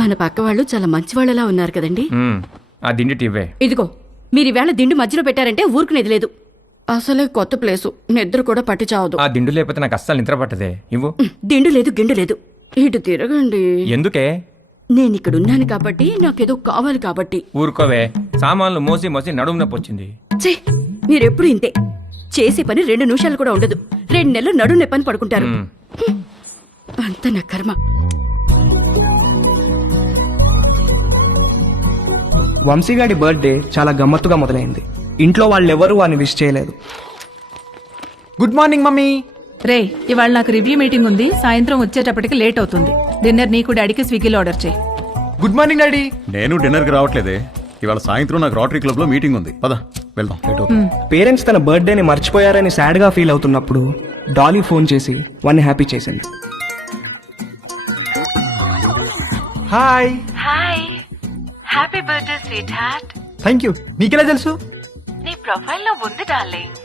మన పక్క వాళ్ళు చాలా మంచి వాళ్ళలా ఉన్నారు కదండి. ఆ దిండి టివ్వే. ఇదిగో మీరు ఈవేళ దిండు మధ్యలో పెట్టారంటే ఊరుకునేది లేదు. అసలే కొత్త ప్లేసు, నిద్ర కూడా పట్టి చావదు. ఆ దిండు లేకపోతే నాకు అస్సలు నిద్ర పట్టదే. ఇవ్వు. దిండు లేదు గిండు లేదు. ఇటు తిరగండి. ఎందుకే? నేనిక్కడున్నాను కాబట్టి, నాకేదో కావాలి కాబట్టి. ఊరుకోవే, సామాన్లు మోసి మోసి నడుము నొప్పి వచ్చింది. ఛీ, మీరెప్పుడు ఇంతే. చేసే పని 2 నిమిషాలు కూడా ఉండదు. 2 నెలలు నడుము నొప్పని పడుకుంటారు. అంత నా కర్మ. వంశీగాడి బర్త్డే చాలా గమ్మత్తుగా మొదలైంది. ఇంట్లో వాళ్ళెవరూ వాడిని విష్ చేయలేదు. Good morning mummy. రే, ఇవాళ నాకు రివ్యూ మీటింగ్ ఉంది. సాయంత్రం వచ్చేటప్పటికి లేట్ అవుతుంది. డిన్నర్ నీకు డాడీకి స్విగ్గీలో ఆర్డర్ చేయి. Good morning daddy. నేను డిన్నర్కి రావట్లేదే. ఇవాళ సాయంత్రం నాకు రోటరీ క్లబ్ లో మీటింగ్ ఉంది. పద వెళ్దాం. లేట్ అవుతుంది. పేరెంట్స్ తన బర్త్డేని మర్చిపోయారని సాడ్ గా ఫీల్ అవుతున్నప్పుడు డాలీ ఫోన్ చేసి వాడిని హ్యాపీ చేసింది. Hi. Hi, happy birthday sweet heart. Thank you. నీకెలా తెలుసు? నీ ప్రొఫైల్ లో ఉంది డార్లింగ్.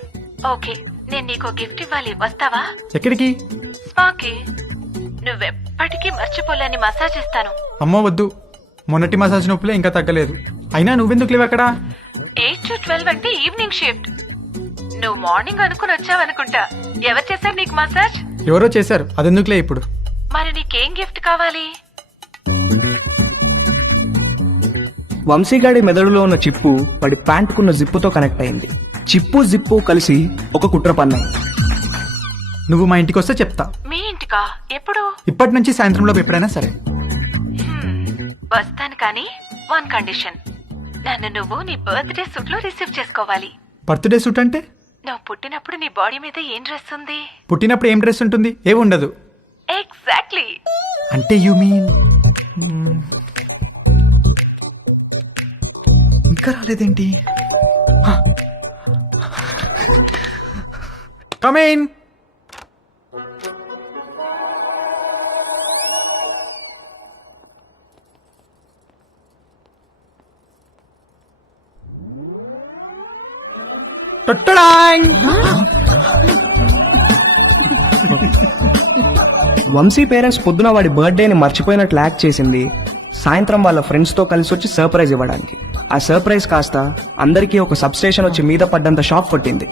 ఓకే, నేను నీకు గిఫ్ట్ ఇవ్వాలి, వస్తావా? ఎక్కడికి? స్పాకి. నువ్వెప్పటికీ మర్చిపోలేని మసాజ్ ఇస్తాను. అమ్మో వద్దు, మొన్నటి మసాజ్ నొప్పులే ఇంకా తగ్గలేదు. అయినా నువ్వెందుకు లేవు అక్కడ? 8 to 12 అంటే ఈవినింగ్ షిఫ్ట్. నువ్వు మార్నింగ్ అనుకుని వచ్చావనుకుంటా. ఎవరు చేశారు నీకు మసాజ్? ఎవరో చేశారు, అదెందుకులే ఇప్పుడు. మరి నీకేం గిఫ్ట్ కావాలి? వంశీగాడి మెదడులో ఉన్న చిప్పు వాడి ప్యాంటుకున్న జిప్పుతో కనెక్ట్ అయింది. చిప్పు జిప్పు కలిసి ఒక కుట్ర పన్నాయి. నువ్వు మా ఇంటికి వస్తే చెప్తా. మీ ఇంటికా? ఎప్పుడు? ఇప్పటి నుంచి సాయంత్రంలో ఎప్పుడైనా సరే. వస్తాను, కానీ 1 కండిషన్. నన్ను నువ్వు నీ బర్త్డే సూట్ లో రిసీవ్ చేసుకోవాలి. బర్త్డే సూట్ అంటే? నువ్వు పుట్టినప్పుడు నీ బాడీ మీద ఏం డ్రెస్ ఉంది? పుట్టినప్పుడు ఏం డ్రెస్ ఉంటుంది? ఏమి ఉండదు. ఎగ్జాక్ట్లీ. అంటే యు మీన్ ఇంకా రాలేదేంటి? Come in. వంశీ పేరెంట్స్ పొద్దున వాడి బర్త్డేని మర్చిపోయినట్లు యాక్ట్ చేసింది సాయంత్రం వాళ్ళ ఫ్రెండ్స్ తో కలిసి వచ్చి సర్ప్రైజ్ ఇవ్వడానికి. ఆ సర్ప్రైజ్ కాస్త అందరికీ ఒక సబ్ స్టేషన్ వచ్చి మీద పడ్డంత షాక్ కొట్టింది.